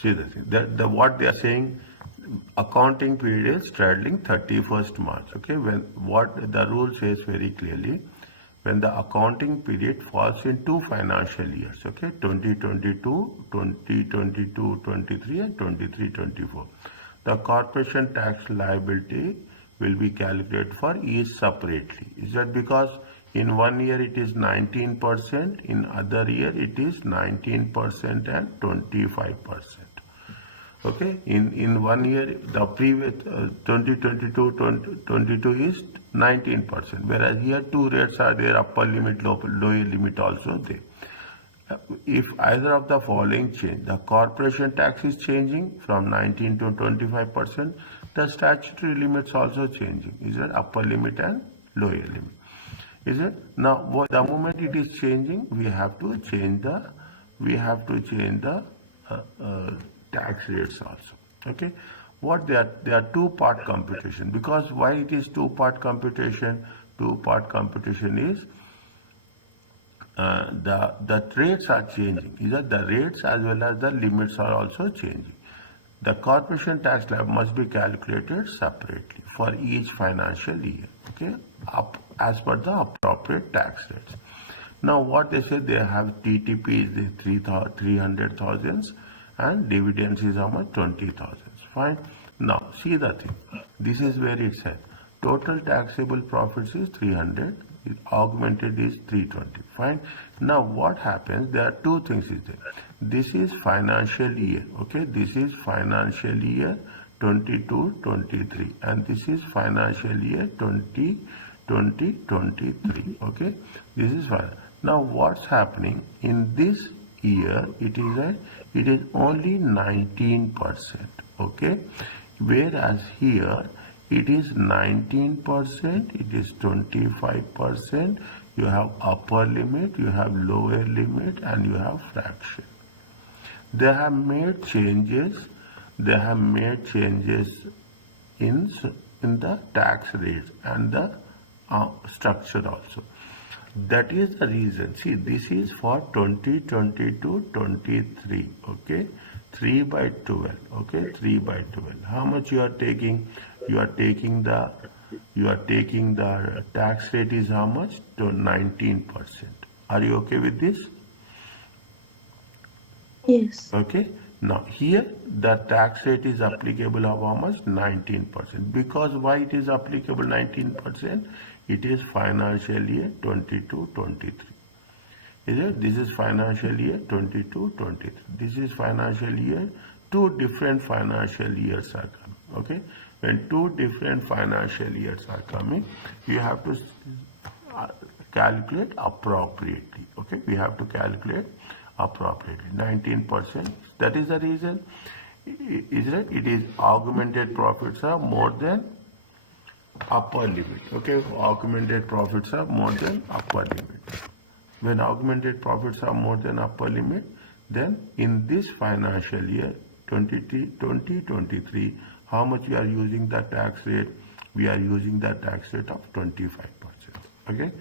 See the thing. What they are saying, accounting period is straddling 31st March. Okay, when what the rule says very clearly, when the accounting period falls in two financial years. Okay, 2022, 23, and 23-24. The corporation tax liability will be calculated for each separately. Is that because in one year it is 19%, in other year it is 19% and 25%. Okay, in one year the previous 2022 is 19%, whereas here two rates are there, upper limit, lower limit also there. If either of the following change, the corporation tax is changing from 19 to 25%, the statutory limits also changing. Is it upper limit and lower limit? Is it? Now, the moment it is changing, we have to change the tax rates also. Okay. What they are two-part computation. Because why it is two-part computation? Two-part computation is the rates are changing. Either the rates as well as the limits are also changing. The corporation tax slab must be calculated separately for each financial year. Okay, as per the appropriate tax rates. Now, what they say, they have TTP is the 300,000 and dividends is how much? 20,000. Fine. Now, see the thing. This is where it said total taxable profits is 300. Augmented is 320. Fine. Now what happens? There are two things is there. This is financial year. Okay. This is financial year 22-23, and this is financial year 20-23. Okay. This is fine. Now what's happening in this year? It is only 19%. Okay. Whereas here it is 19%, it is 25%, you have upper limit, you have lower limit, and you have fraction. They have made changes in the tax rates and the structure also. That is the reason. See, this is for 2022-23, okay, 3 by 12, okay, 3 by 12. How much you are taking? You are taking the tax rate is how much? To 19%. Are you okay with this? Yes. Okay. Now here the tax rate is applicable of how much? 19%. Because why it is applicable 19%? It is financial year 22-23. Is it? This is financial year 22-23. This is financial year. Two different financial years are coming. Okay. When two different financial years are coming, you have to calculate appropriately. Okay. We have to calculate appropriately. 19%. That is the reason. Is it? It is augmented profits are more than upper limit. Okay. Augmented profits are more than upper limit. When augmented profits are more than upper limit, then in this financial year 2023, how much we are using the tax rate? We are using the tax rate of 25%. Okay.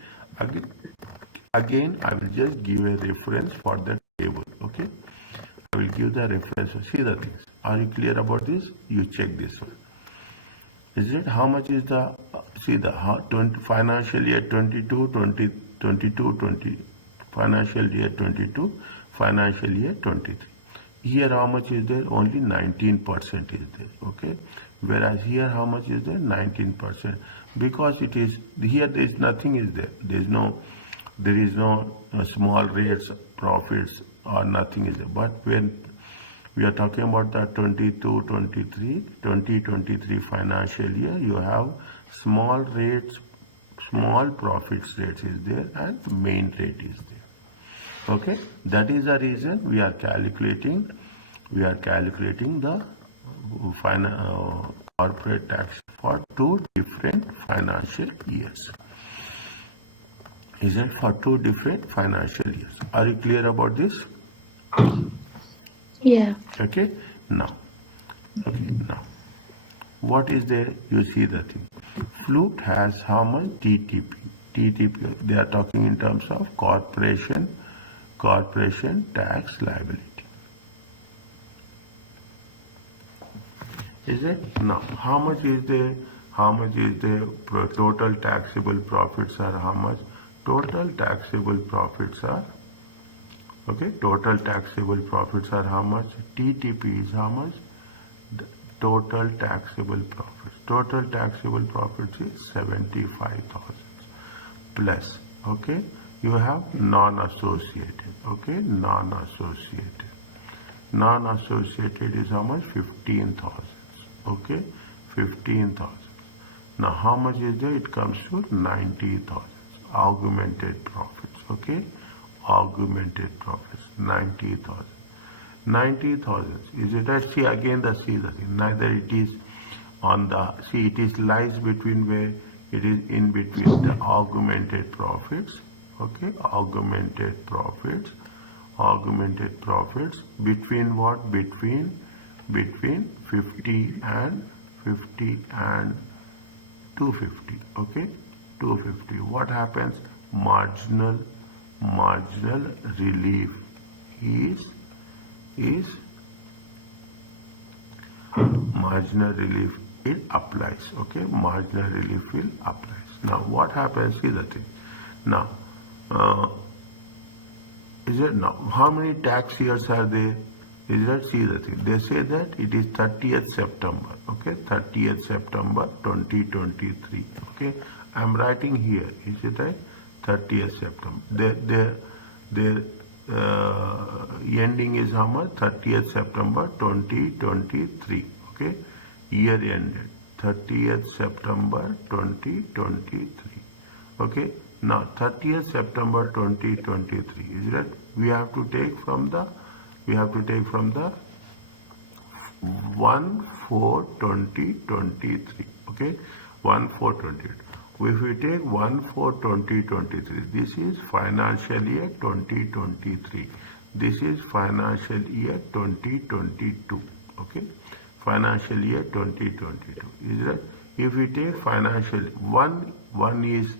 Again, I will just give a reference for the table. Okay. I will give the reference. See the things. Are you clear about this? You check this one. Is it how much is the financial year 22, 20, 20, financial year 22, financial year 23. Here how much is there? Only 19% is there. Okay. Whereas here how much is there? 19%. Because it is here there is nothing is there. There is no small rates, profits or nothing is there. But when we are talking about the 2023 financial year, you have small rates, small profits rates is there and main rate is there. Okay, that is the reason we are calculating the corporate tax for two different financial years. Is it for two different financial years? Are you clear about this? Yeah. Okay. Now, what is there? You see the thing. Flute has how much? TTP. TTP. They are talking in terms of corporation tax liability. Is it? Now, how much is the total taxable profits are how much? Total taxable profits are, okay, total taxable profits are how much? TTP is how much? The total taxable profits. Total taxable profits is 75,000 plus, okay, you have non-associated, okay, non-associated. Non-associated is how much? 15,000, okay, 15,000. Now how much is there? It comes to 90,000. Augmented profits, okay, augmented profits, 90,000. 90,000, is it right? See again the thing. Neither it is on the, see it is lies between where it is in between the augmented profits, okay, augmented profits between what? Between 50 and 250, okay, 250. What happens? Marginal relief is marginal relief, it applies, okay, marginal relief will applies. Now what happens is the thing. Now is it now how many tax years are there? Is that, see the thing, they say that it is 30th September, okay, 30th September 2023, okay, I am writing here, is it right? 30th September, their ending is how much? 30th September 2023, okay, year ended 30th September 2023, okay. Now 30th September 2023, is that we have to take from the 1/4/2023, okay, 1/4/2023. If we take 1/4/2023, this is financial year 2023. This is financial year 2022, okay, financial year 2022. Is that if we take financial one is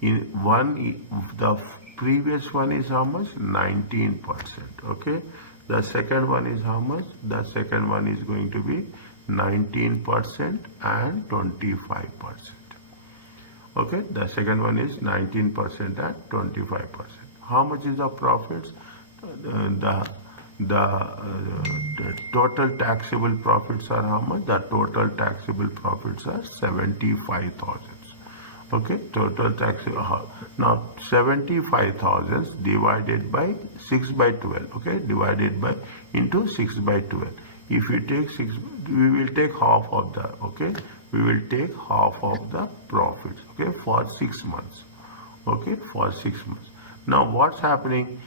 in one, the previous one is how much? 19%, okay. The second one is how much? The second one is going to be 19% and 25%. Okay, the second one is 19% and 25%. How much is the profits? The total taxable profits are how much? The total taxable profits are 75,000. Okay, total taxable. Now 75,000 divided by 6/12. Okay, divided by into 6/12. If you take 6, we will take half of the, okay, we will take half of the profits, okay, for 6 months, okay, for 6 months. Now what's happening?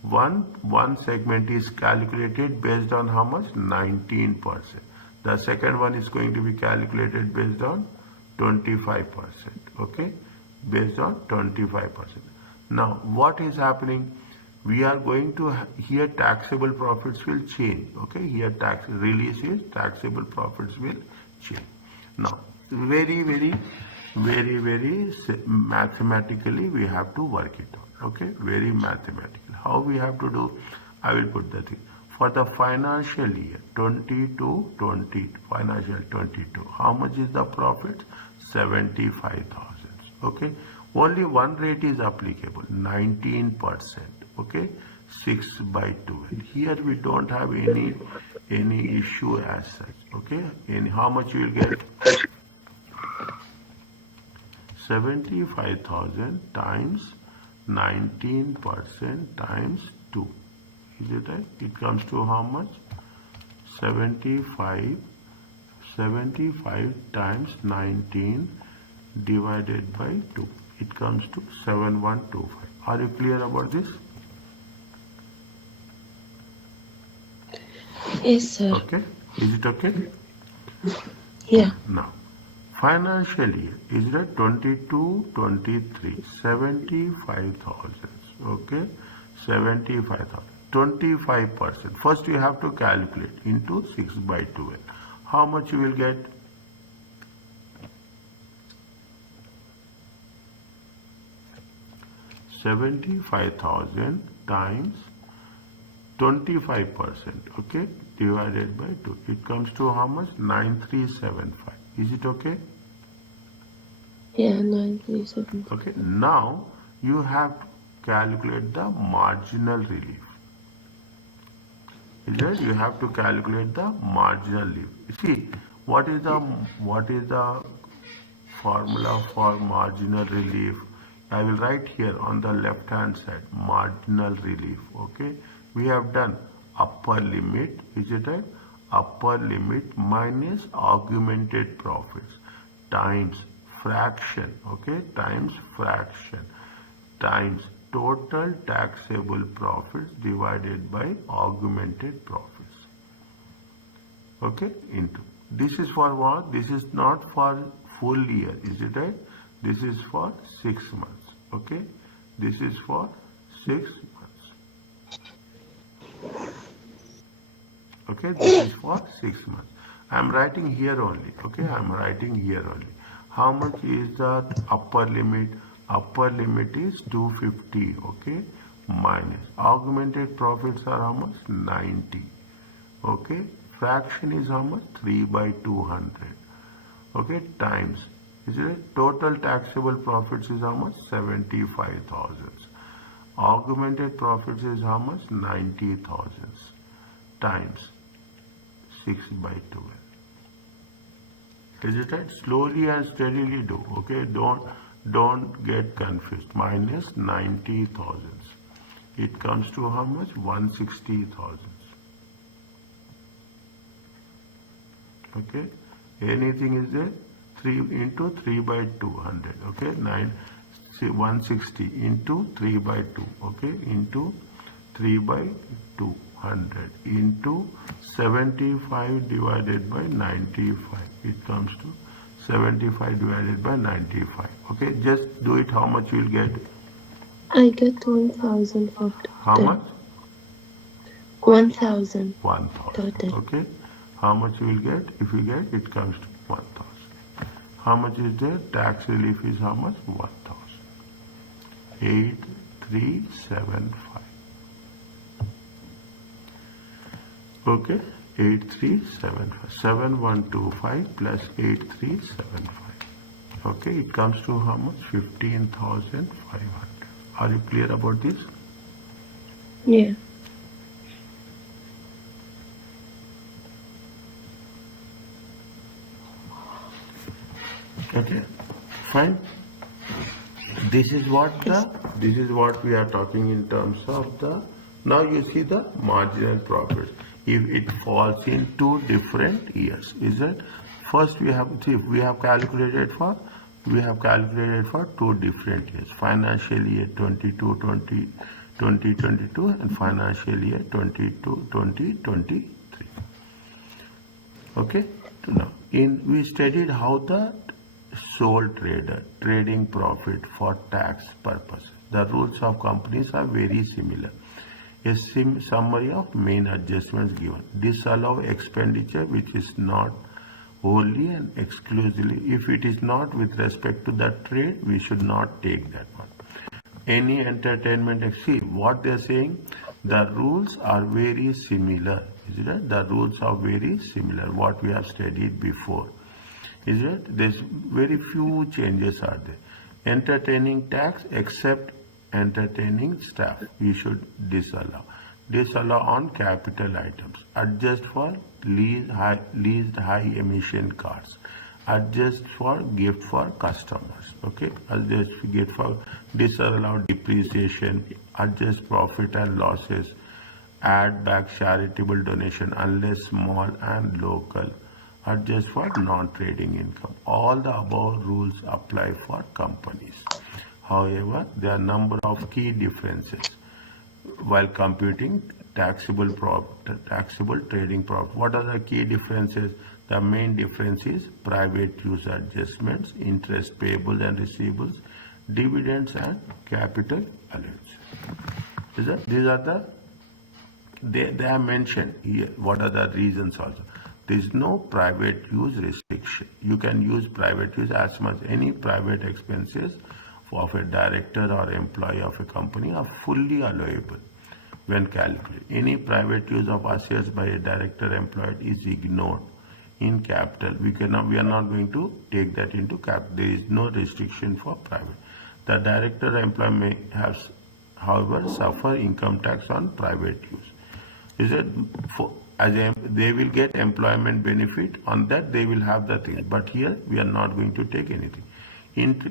One segment is calculated based on how much? 19%. The second one is going to be calculated based on 25%, okay, based on 25%. Now what is happening? We are going to here taxable profits will change, okay, here tax release is taxable profits will change. Now very mathematically we have to work it out, okay, very mathematical. How we have to do? I will put the thing. For the financial year 22, financial 22, how much is the profit? 75,000, okay. Only one rate is applicable, 19%, okay, 6/12. Here we don't have any issue as such, okay. And how much you will get? 75,000 times 19% times 2. Is it right? It comes to how much? 75 times 19 divided by 2. It comes to 7125. Are you clear about this? Yes, sir. Okay. Is it okay? Yeah. Now, financial year is that 22-23, 75,000. Okay, 75,000. 25%. First you have to calculate into 6/12. How much you will get? 75,000 times 25%, okay, divided by 2. It comes to how much? 9375. Is it okay? Yeah, 9375. Okay, now you have to calculate the marginal relief. Is it? You have to calculate the marginal relief. See, what is the formula for marginal relief? I will write here on the left hand side, marginal relief. Okay, we have done upper limit, is it right? Upper limit minus augmented profits times fraction, okay, times fraction times total taxable profits divided by augmented profits. Okay, into. This is for what? This is not for full year, is it right? This is for 6 months. Okay, this is for 6 months. Okay, this is for 6 months. I am writing here only. Okay, I am writing here only. How much is the upper limit? Upper limit is 250. Okay, minus augmented profits are how much? 90. Okay, fraction is how much? 3 by 200. Okay, times. Is it total taxable profits is how much? 75,000. Augmented profits is how much? 90,000 times 6 by 12. Is it right? Slowly and steadily do. Okay, don't get confused. Minus 90,000. It comes to how much? 160,000. Okay, anything is there? 3 into 3 by 200. Okay, 160 into 3 by 2. Okay, into 3 by 200 into 75 divided by 95. It comes to 75 divided by 95. Okay, just do it. How much you will get? I get 1,000 for How much? 1,000 1,000. total. Okay, how much you will get? If you get, it comes to 1,000. How much is there? Tax relief is how much? 1,000. 8375. Okay, 8375. 7125 plus 8375. Okay, it comes to how much? 15,500. Are you clear about this? Yeah. Okay, fine. This is what we are talking in terms of the. Now you see the marginal profit. If it falls in 2 different years, is it? First we have calculated for 2 different years. Financial year 2022 and financial year 2023. Okay. Now we studied how the sole trader trading profit for tax purpose. The rules of companies are very similar. A summary of main adjustments given. Disallow expenditure which is not wholly and exclusively. If it is not with respect to the trade, we should not take that one. Any entertainment, see what they are saying, the rules are very similar. Is it right? The rules are very similar, what we have studied before. Is it? There's very few changes are there. Entertaining tax except entertaining staff, you should disallow. Disallow on capital items. Adjust for leased high emission cars. Adjust for gift for customers. Okay. Adjust gift for disallow depreciation. Adjust profit and losses. Add back charitable donation unless small and local. Adjust for non-trading income. All the above rules apply for companies. However, there are a number of key differences while computing taxable trading profit. What are the key differences? The main difference is private use adjustments, interest payable and receivables, dividends and capital allowance. These are the they are mentioned here. What are the reasons also? There is no private use restriction. You can use private use as much. Any private expenses of a director or employee of a company are fully allowable when calculated. Any private use of assets by a director employed is ignored in capital. We are not going to take that into capital. There is no restriction for private. The director employee may have, however, suffer income tax on private use. Is it for they will get employment benefit on that, they will have the thing, but here we are not going to take anything.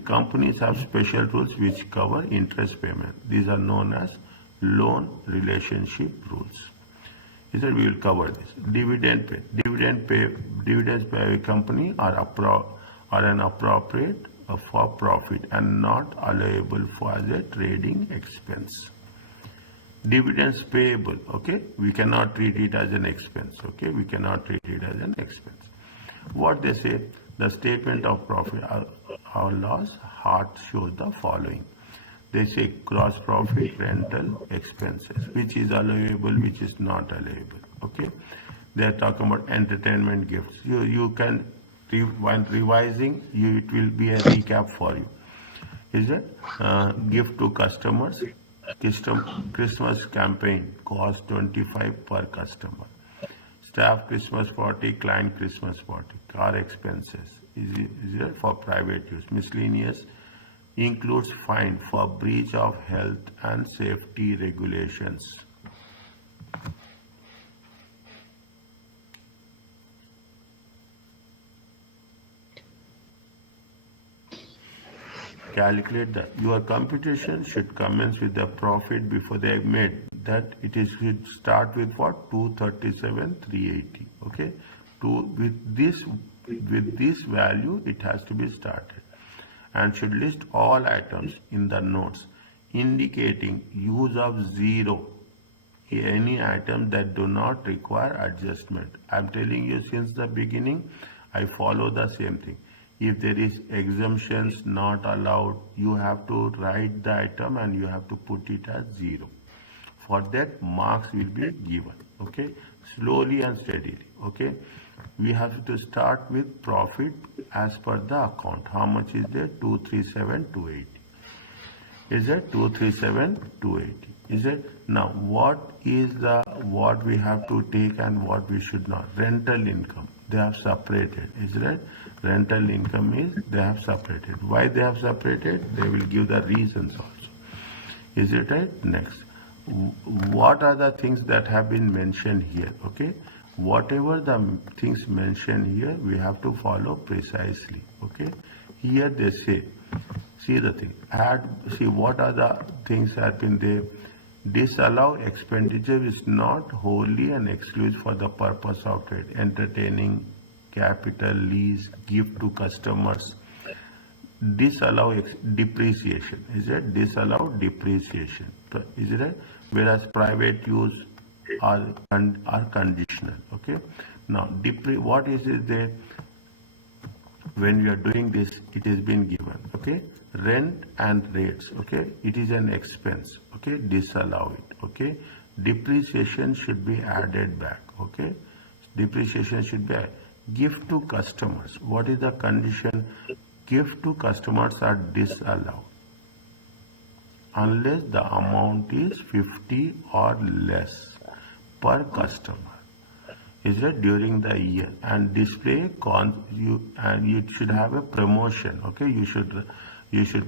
Companies have special rules which cover interest payment. These are known as loan relationship rules. Is that we will cover this. Dividends by a company are an appropriate for profit and not allowable for as a trading expense. Dividends payable, okay, we cannot treat it as an expense, okay, we cannot treat it as an expense. What they say, the statement of profit or loss shows the following. They say gross profit, rental, expenses, which is allowable, which is not allowable, okay. They are talking about entertainment gifts. You can, when revising, it will be a recap for you. Is it gift to customers? Christmas campaign cost 25 per customer. Staff Christmas party, client Christmas party, car expenses is it for private use. Miscellaneous includes fine for breach of health and safety regulations. Calculate that. Your computation should commence with the profit before they have made. That it is should start with what? 237,380. Okay. With this value it has to be started, and should list all items in the notes indicating use of zero. Any item that do not require adjustment. I'm telling you since the beginning, I follow the same thing. If there is exemptions not allowed, you have to write the item and you have to put it as zero. For that, marks will be given, okay, slowly and steadily, okay. We have to start with profit as per the account. How much is there? 237,280. Is it 237,280? Is it? Now, what we have to take and what we should not? Rental income. They have separated. Is it? Rental income is they have separated. Why they have separated? They will give the reasons also. Is it right? Next. What are the things that have been mentioned here? Okay. Whatever the things mentioned here, we have to follow precisely. Okay. Here they say, see the thing. See what are the things have been there. Disallow expenditure is not wholly and exclusive for the purpose of trade, entertaining, capital, lease, gift to customers. Disallow depreciation. Is it? Disallow depreciation. Is it? Whereas private use are conditional. Okay. Now, what is it there? When we are doing this, it has been given. Okay. Rent and rates. Okay. It is an expense. Okay. Disallow it. Okay. Depreciation should be added back. Okay. Depreciation should be added. Gift to customers. What is the condition? Gift to customers are disallowed unless the amount is 50 or less per customer. Is it during the year, and display you should have a promotion. Okay, you should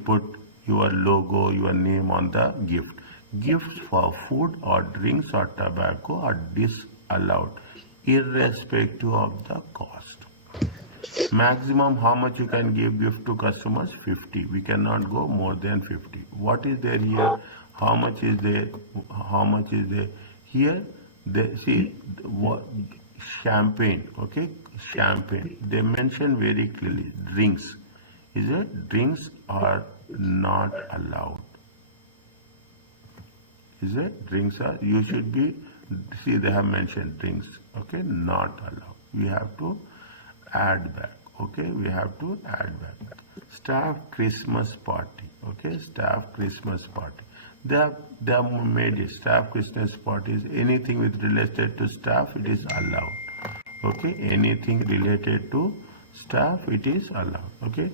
put your logo, your name on the gift. Gifts for food or drinks or tobacco are disallowed irrespective of the cost. Maximum how much you can give gift to customers? 50. We cannot go more than 50. What is there here? How much is there? How much is there? Here they see what champagne. Okay, champagne. They mention very clearly drinks. Is it? Drinks are not allowed. Is it? Drinks are, you should be, see they have mentioned drinks. Okay, not allowed. We have to add back. Okay, we have to add back. Staff Christmas party. Okay, staff Christmas party. They have made it. Staff Christmas parties. Anything with related to staff, it is allowed. Okay, anything related to staff, it is allowed. Okay,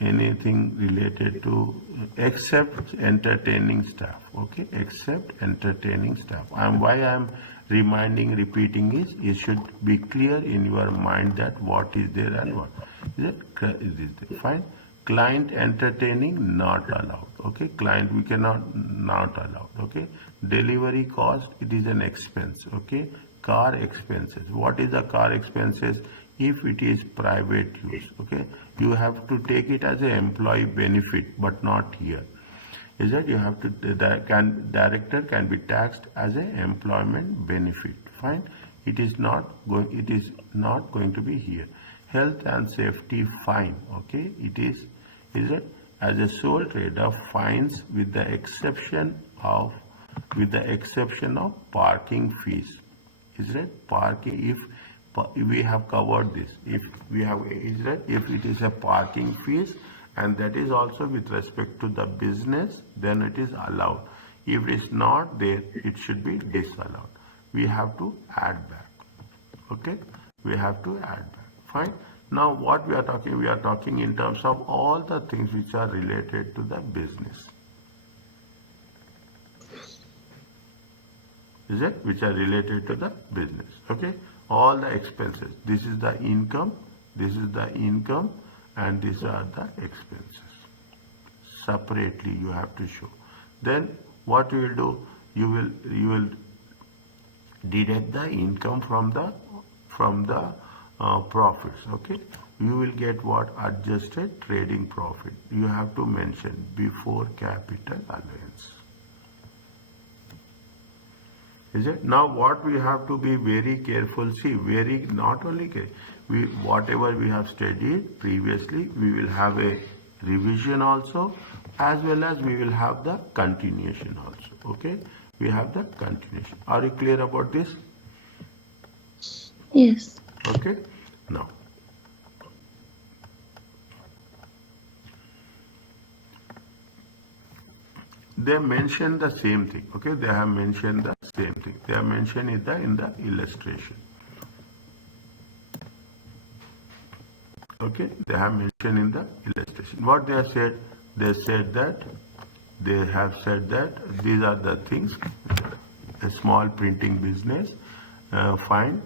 anything related to except entertaining staff, okay, except entertaining staff. And why I'm reminding, repeating is it should be clear in your mind that what is there and what is it. Is it there? Fine. Client entertaining not allowed, okay, client we cannot, not allowed, okay. Delivery cost, it is an expense, okay. Car expenses, what is the car expenses? If it is private use, okay, you have to take it as an employee benefit, but not here. Is that you have to, the director can be taxed as an employment benefit. Fine. It is not going to be here. Health and safety fine, okay, it is it as a sole trader, fines with the exception of parking fees. Is it parking? If we have covered this, if we have, is that if it is a parking fees and that is also with respect to the business, then it is allowed. If it is not there, it should be disallowed. We have to add back, okay, we have to add back. Fine. Now what we are talking in terms of all the things which are related to the business, is it, which are related to the business, okay. All the expenses, this is the income, and these are the expenses. Separately you have to show. Then what you will do, you will deduct the income from the profits, okay. You will get what? Adjusted trading profit. You have to mention before capital allowance. Is it? Now what we have to be very careful, see, very, not only whatever we have studied previously, we will have a revision also, as well as we will have the continuation also, okay. We have the continuation. Are you clear about this? Yes. Okay. Now they mention the same thing, okay. They have mentioned the same thing. They have mentioned it in the illustration, okay. They have mentioned in the illustration what they have said. They have said that these are the things. A small printing business, fine,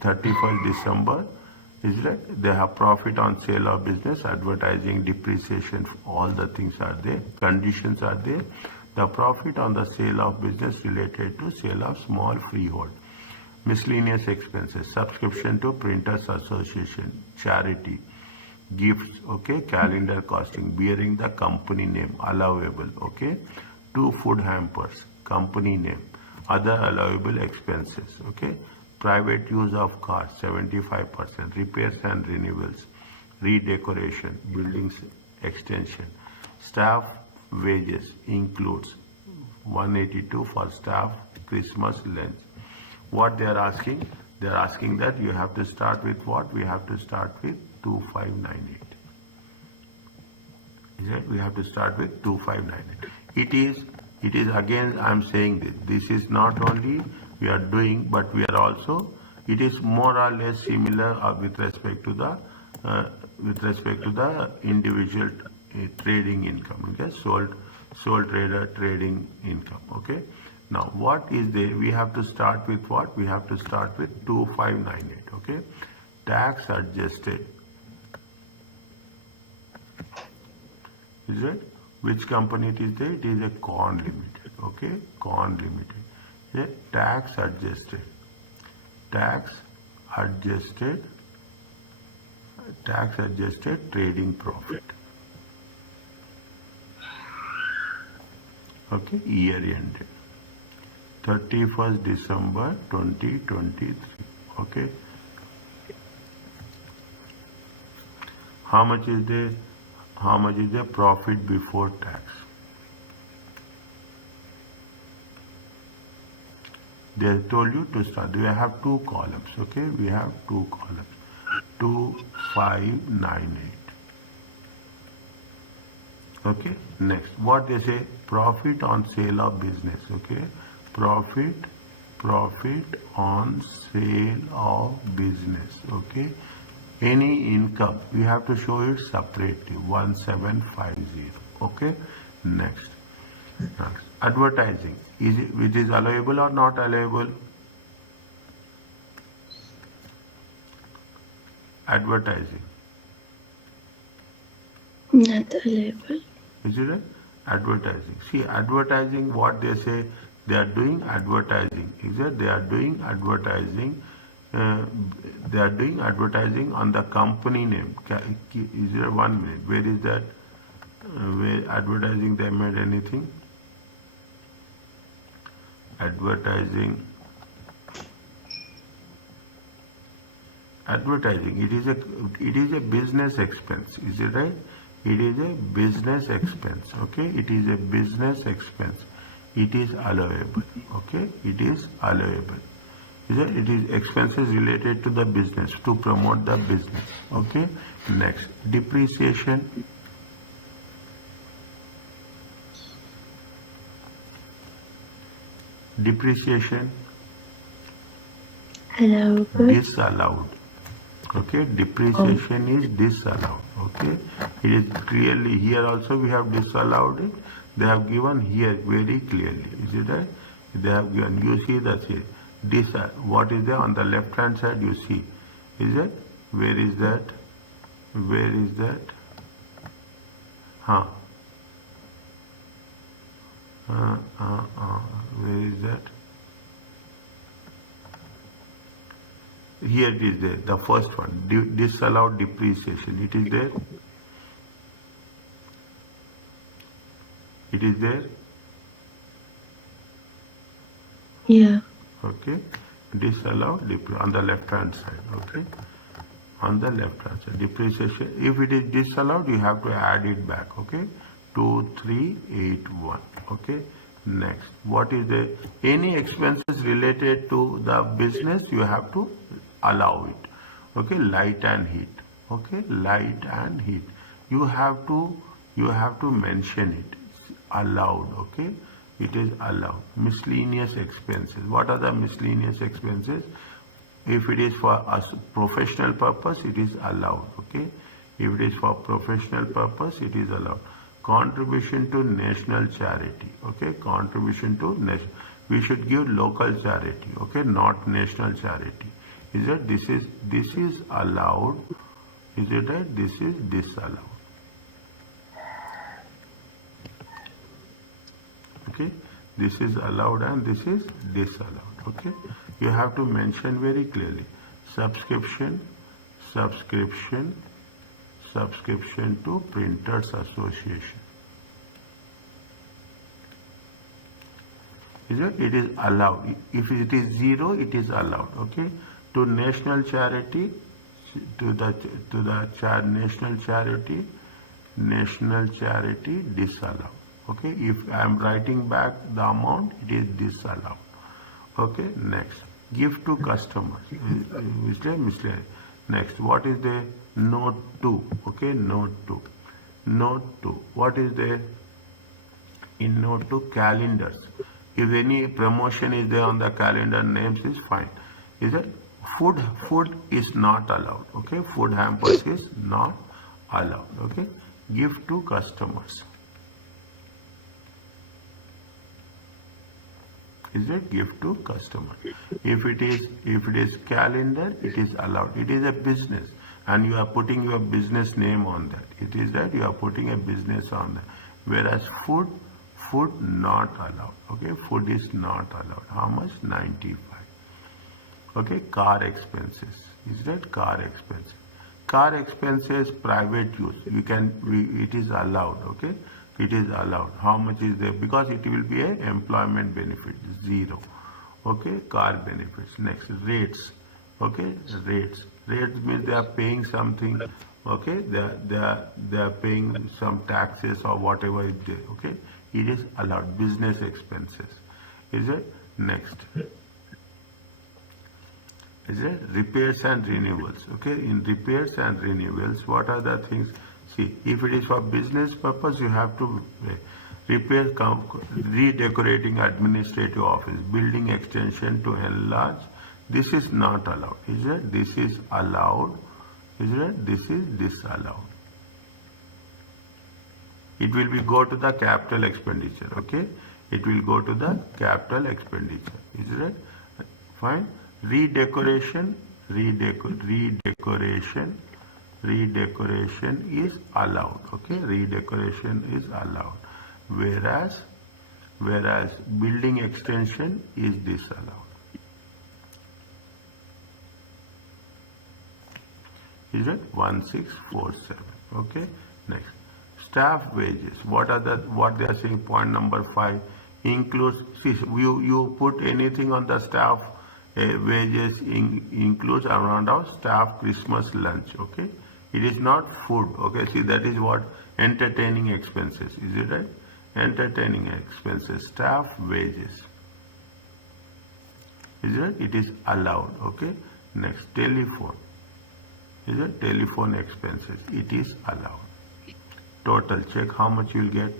31st December, is right. They have profit on sale of business, advertising, depreciation, all the things are there, conditions are there. The profit on the sale of business related to sale of small freehold. Miscellaneous expenses, subscription to Printers Association, charity, gifts, okay, calendar costing, bearing the company name, allowable, okay. 2 food hampers, company name, other allowable expenses, okay. Private use of cars, 75%, repairs and renewals, redecoration, buildings extension. Staff wages includes 182 for staff Christmas lunch. What they are asking? They are asking that you have to start with what? We have to start with 2598. Is it? We have to start with 2598. It is again, I am saying this is not only we are doing, but we are also, it is more or less similar with respect to the individual trading income, okay, sole trader trading income, okay. Now what is there? We have to start with what? We have to start with 2598, okay. Tax adjusted, is it? Which company it is there? It is a Corn Limited, okay, Corn Limited. Yeah, tax adjusted trading profit, okay, year ended 31st December 2023, okay. How much is the profit before tax? They have told you to start. We have 2 columns, okay. We have 2 columns, 2598, okay. Next, what they say? Profit on sale of business, okay. Profit on sale of business, okay. Any income, we have to show it separately, 1750. Okay, next. Next. Advertising, it is allowable or not allowable? Advertising, Not allowable. is it right? Advertising. See, advertising, what they say, they are doing advertising. Is it? They are doing advertising. They are doing advertising on the company name. Is there 1 minute? Where is that? Where advertising they made anything? Advertising. Advertising. It is a business expense. Is it right? It is a business expense. Okay. It is a business expense. It is allowable. Okay. It is allowable. It is expenses related to the business, to promote the business. Okay. Next, depreciation. Depreciation, Allowable. disallowed. Okay, depreciation is disallowed. Okay, it is clearly here also we have disallowed it. They have given here very clearly. Is it right? They have given. You see that here. What is there on the left hand side? You see. Is it? Where is that? Where is that? Where is that? Here it is there. The first one. Disallowed depreciation. It is there. It is there. Yeah. Okay. Disallowed on the left hand side. Okay. On the left hand side. Depreciation. If it is disallowed, you have to add it back. Okay. 2381. Okay. Next. What is the any expenses related to the business? You have to allow it. Okay. Light and heat. Okay. Light and heat. You have to mention it. Allowed. Okay. It is allowed. Miscellaneous expenses. What are the miscellaneous expenses? If it is for a professional purpose, it is allowed. Okay. If it is for professional purpose, it is allowed. Contribution to national charity. Okay. Contribution to national. We should give local charity. Okay. Not national charity. Is it? This is allowed. Is it right? This is disallowed. Okay, this is allowed and this is disallowed. Okay, you have to mention very clearly. Subscription to Printers Association. Is it? It is allowed. If it is 0, it is allowed. Okay, to national charity, national charity disallowed. Okay, if I am writing back the amount, it is disallowed. Okay, next, gift to customers. Miscellaneous. Next, what is the note 2? Okay, note 2. Note 2. What is there in note 2? Calendars. If any promotion is there on the calendar, names is fine. Is it? Food is not allowed. Okay, food hampers is not allowed. Okay, gift to customers. Is it? Gift to customer. If it is calendar, it is allowed. It is a business and you are putting your business name on that. It is that you are putting a business on that. Whereas food not allowed. Okay, food is not allowed. How much? 95. Okay, car expenses. Is that car expenses? Car expenses, private use. It is allowed. Okay. It is allowed. How much is there? Because it will be a employment benefit, 0. Okay, car benefits. Next, rates. Okay, rates. Rates means they are paying something. Okay, they are paying some taxes or whatever it is. Okay, it is allowed. Business expenses. Is it? Next. Is it? Repairs and renewals. Okay, in repairs and renewals, what are the things? See, if it is for business purpose, you have to repair, redecorating administrative office, building extension to enlarge. This is not allowed. Is it? This is allowed. Is it? This is disallowed. It will be go to the capital expenditure. Okay, it will go to the capital expenditure. Is it right? Fine. Redecoration is allowed. Okay, redecoration is allowed. Whereas building extension is disallowed. Is it 1647? Okay. Next, staff wages. What they are saying? Point number 5 includes. See, you put anything on the staff wages includes around our staff Christmas lunch. Okay, it is not food. Okay, see, that is what entertaining expenses. Is it right? Entertaining expenses, staff wages. Is it? It is allowed. Okay. Next, telephone. Is it? Telephone expenses. It is allowed. Total, check how much you will get.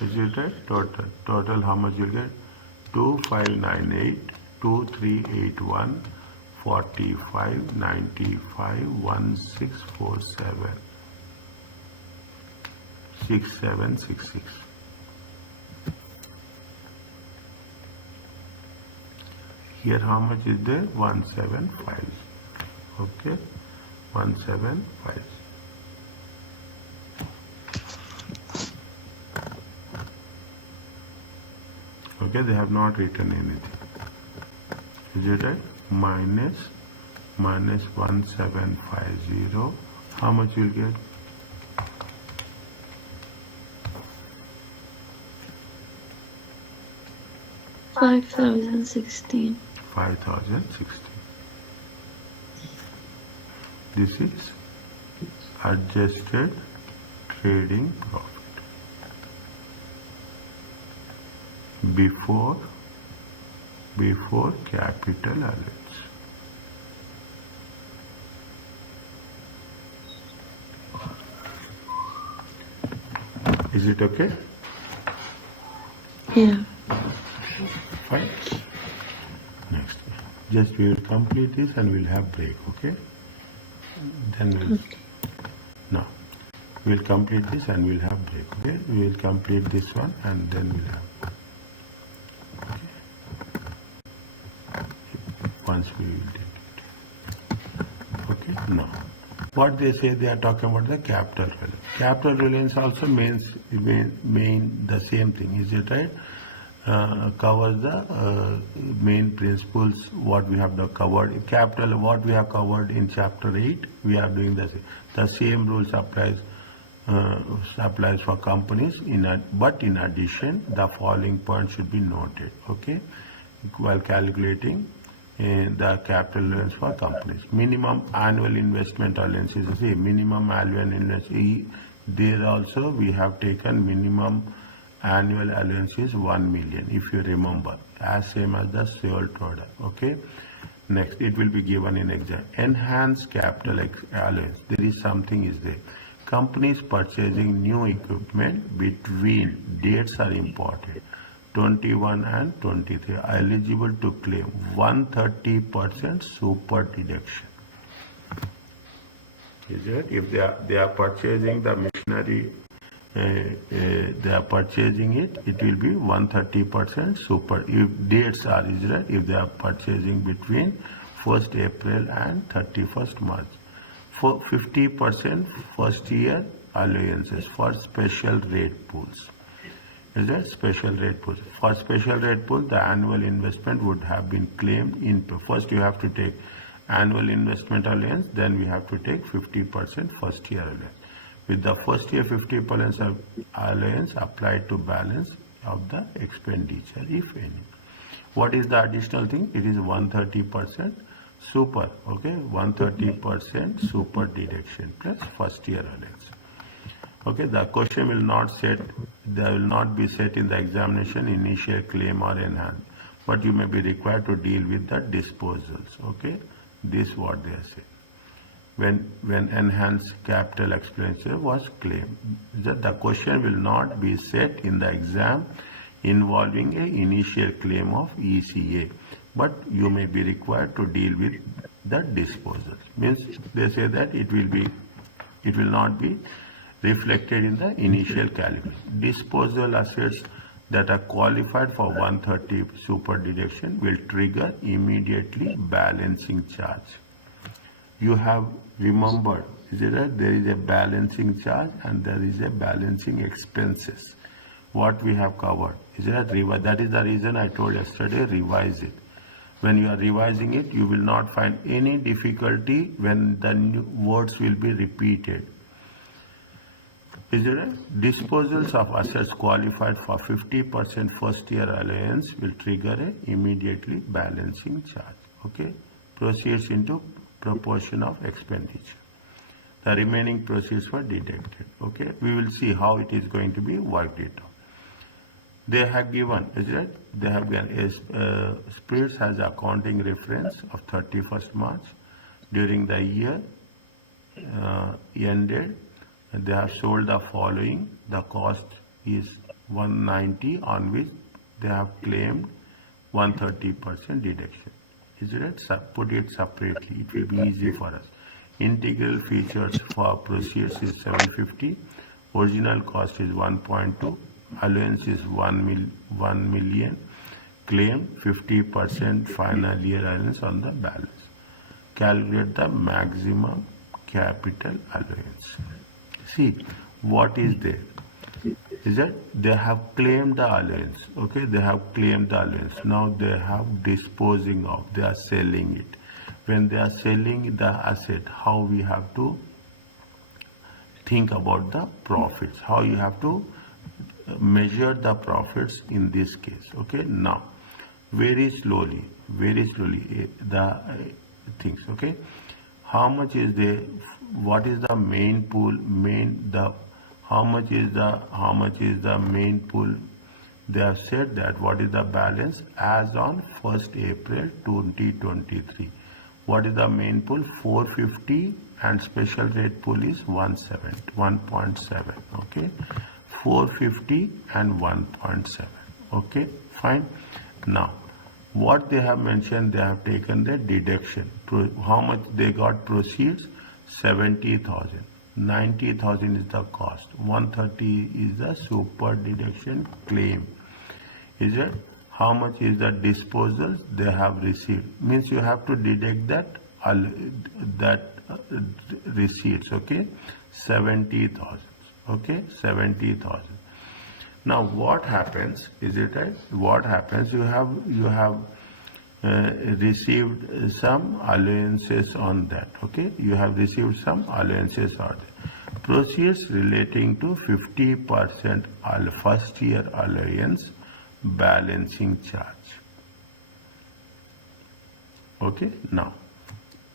Is it right? Total how much you will get? 2598, 2381, 45, 95, 1647, 6766. Here how much is there? 175. Okay, 175. Okay, they have not written anything. Is it right? Minus 1750. How much you will get? 5016. 5016. This is adjusted trading profit before capital allowance. Is it okay? Yeah. Fine. Next, just we will complete this and we'll have break. Okay. Then we'll now we'll complete this and we'll have break. Okay. We will complete this one and then we'll have. Okay. Once we will take it. Okay. Now, what they say, they are talking about the capital reliance. Capital reliance also means the same thing. Is it right? Covers the main principles what we have covered. Capital, what we have covered in chapter 8, we are doing the same rules applies for companies. But in addition, the following points should be noted. Okay, while calculating the capital allowance for companies. Minimum annual investment allowance is the same. Minimum annual investment. There also we have taken minimum annual allowance is 1 million, if you remember, as same as the sole trader. Okay. Next, it will be given in exam. Enhanced capital allowance. There is something is there. Companies purchasing new equipment between dates are important. 21 and 23 are eligible to claim 130% super deduction. Is it? If they are purchasing the machinery, they are purchasing it will be 130% super. If dates are, is right, if they are purchasing between 1st April and 31st March. For 50% first year allowances for special rate pools. Is that special rate pools? For special rate pool, the annual investment would have been claimed into. First you have to take annual investment allowance, then we have to take 50% first year allowance. With the first year 50% allowance applied to balance of the expenditure, if any. What is the additional thing? It is 130% super. Okay, 130% super deduction plus first year allowance. Okay, the question will not be set in the examination initial claim or enhanced, but you may be required to deal with the disposals. Okay, this is what they are saying. When enhanced capital expenditure was claimed, that the question will not be set in the exam involving a initial claim of ECA. but you may be required to deal with the disposals. Means they say that it will not be reflected in the initial calculation. Disposal assets that are qualified for 130 super deduction will trigger immediately balancing charge. You have remembered, is it right? There is a balancing charge and there is a balancing expenses. What we have covered, is it right? That is the reason I told yesterday, revise it. When you are revising it, you will not find any difficulty when the new words will be repeated. Is it right? Disposals of assets qualified for 50% first year allowance will trigger a immediately balancing charge. Okay? Proceeds into proportion of expenditure. The remaining proceeds were deducted. Okay? We will see how it is going to be worked it out. They have given, is it? They have given Spirits has accounting reference of 31st March. During the year ended, they have sold the following. The cost is 190, on which they have claimed 130% deduction. Is it right? Put it separately. It will be easy for us. Integral features for proceeds is 750. Original cost is 1.2. Allowance is 1 million. Claim 50% final year allowance on the balance. Calculate the maximum capital allowance. See what is there. Is that they have claimed the allowance. Okay, they have claimed the allowance. Now they have disposing of. They are selling it. When they are selling the asset, how we have to think about the profits. How you have to measure the profits in this case. Okay, now very slowly the things. Okay, how much is the, what is the main pool, how much is the main pool? They have said that what is the balance as on 1st April 2023. What is the main pool? 450, and special rate pool is 1.7. Okay, 450 and 1.7. Okay, fine. Now what they have mentioned, they have taken the deduction. How much they got proceeds? 70,000. 90,000 is the cost. 130 is the super deduction claim. Is it? How much is the disposals they have received? Means you have to deduct that receipts. Okay, 70,000. Okay, 70,000. Now what happens? Is it right? What happens? You have received some allowances on that. Okay, you have received some allowances on that. Proceeds relating to 50% first year allowance balancing charge. Okay, now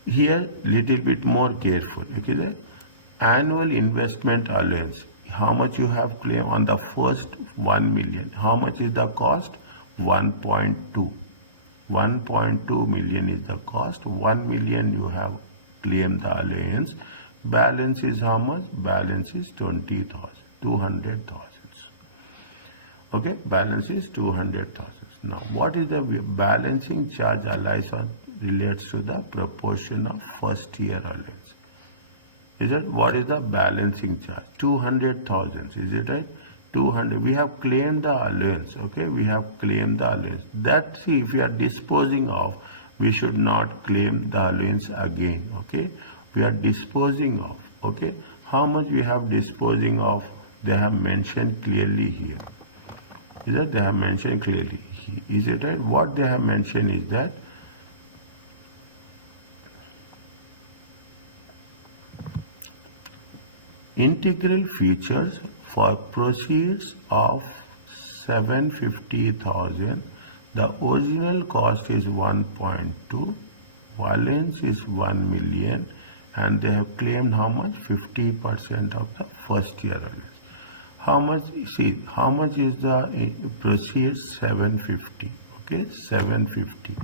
here little bit more careful. Okay, the annual investment allowance, how much you have claimed on the first 1 million. How much is the cost? 1.2. 1.2 million is the cost. 1 million you have claimed the allowance. Balance is how much? Balance is 20,000, 200,000. Okay, balance is 200,000. Now what is the balancing charge relates to the proportion of first year allowance. Is it? What is the balancing charge? 200,000. Is it right? 200. We have claimed the allowance. Okay, we have claimed the allowance. That, see, if we are disposing of, we should not claim the allowance again. Okay, we are disposing of. Okay, how much we have disposing of? They have mentioned clearly here. Is that they have mentioned clearly? Is it right? What they have mentioned is that integral features for proceeds of 750,000. The original cost is 1.2, balance is 1 million, and they have claimed how much? 50% of the first year allowance. How much? See, how much is the proceeds? 750. Okay, 750.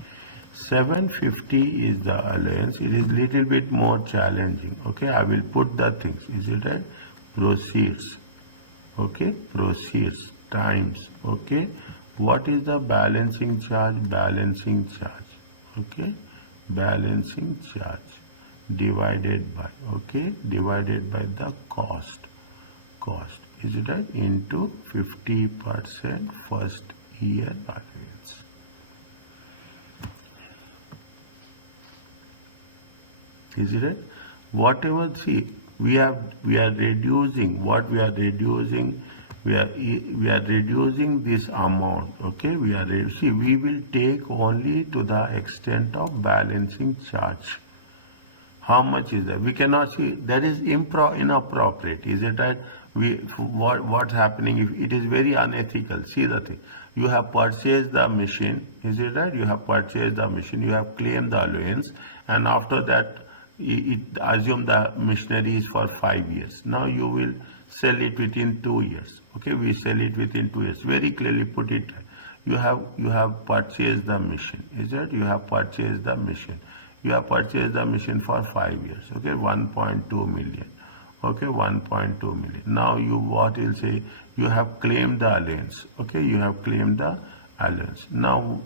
750 is the allowance. It is little bit more challenging. Okay, I will put the things. Is it right? Proceeds. Okay, proceeds times. Okay, what is the balancing charge? Balancing charge. okay, balancing charge divided by, okay, divided by the cost, is it right, into 50% first year allowance. Is it right? Whatever, see, we are reducing, what we are reducing, we are reducing this amount, okay, see, we will take only to the extent of balancing charge. How much is that? We cannot see, that is inappropriate, is it right? What's happening, if it is very unethical, see the thing, you have purchased the machine, is it right? You have purchased the machine, you have claimed the allowance, and after that, assume the machinery is for 5 years. Now you will sell it within 2 years. Okay, we sell it within 2 years. Very clearly put it. You have purchased the machine. Is it? You have purchased the machine. You have purchased the machine for 5 years. Okay, 1.2 million. Okay, 1.2 million. Now what you'll say, you have claimed the allowance. Okay, you have claimed the allowance. Now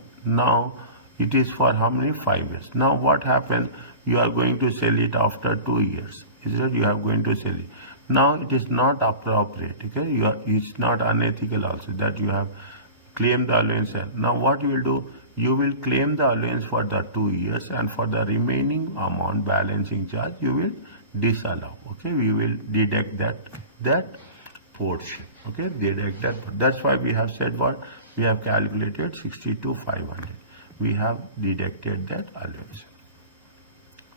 it is for how many? 5 years. Now what happened? You are going to sell it after 2 years. Is it? You are going to sell it. Now it is not appropriate. Okay, it's not unethical also that you have claimed the allowance. Now what you will do? You will claim the allowance for the 2 years, and for the remaining amount, balancing charge, you will disallow. Okay, we will deduct that portion. Okay, deduct that. That's why we have said what? We have calculated 62,500. We have deducted that allowance.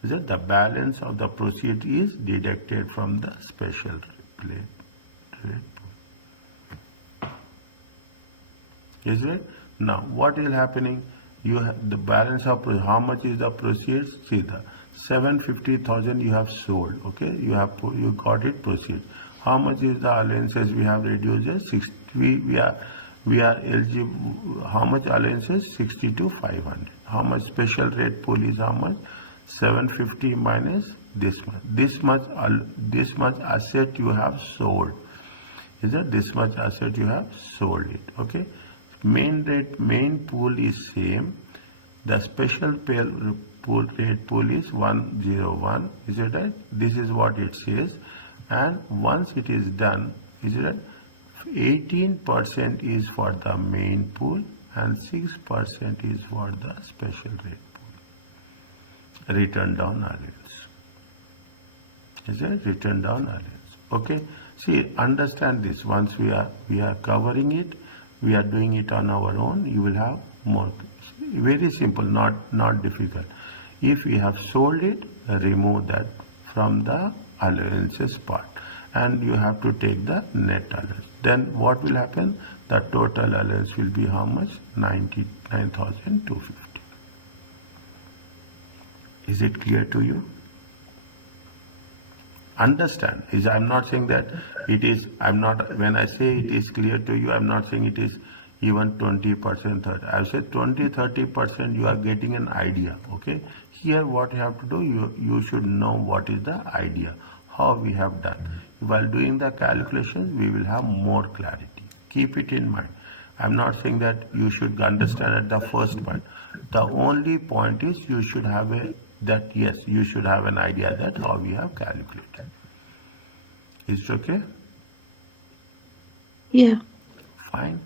Is that the balance of the proceed is deducted from the special rate pool. Is it? Now what is happening? You have the balance of how much is the proceeds? See, the 750,000 you have sold. Okay, you got it proceed. How much is the allowances we have reduced? We are eligible. How much allowances? 62,500. How much special rate pool is how much? 750 minus this much. This much asset you have sold. Is it? This much asset you have sold it. Okay. Main pool is same. The special rate pool is 101. Is it right? This is what it says. And once it is done, is it right? 18% is for the main pool and 6% is for the special rate pool. Return down allowance. Is it? Return down allowance. Okay. See, understand this. Once we are covering it, we are doing it on our own. You will have more. Very simple, not difficult. If we have sold it, remove that from the allowances part, and you have to take the net allowance. Then what will happen? The total allowance will be how much? 99,250. Is it clear to you? Understand, I'm not saying that it is, when I say it is clear to you, I'm not saying it is even 20%, 30%. I've said 20-30% you are getting an idea. Okay, here what you have to do, you should know what is the idea, how we have done. While doing the calculations, we will have more clarity. Keep it in mind. I'm not saying that you should understand at the first point. The only point is you should have you should have an idea that how we have calculated. Is it okay? Yeah. Fine.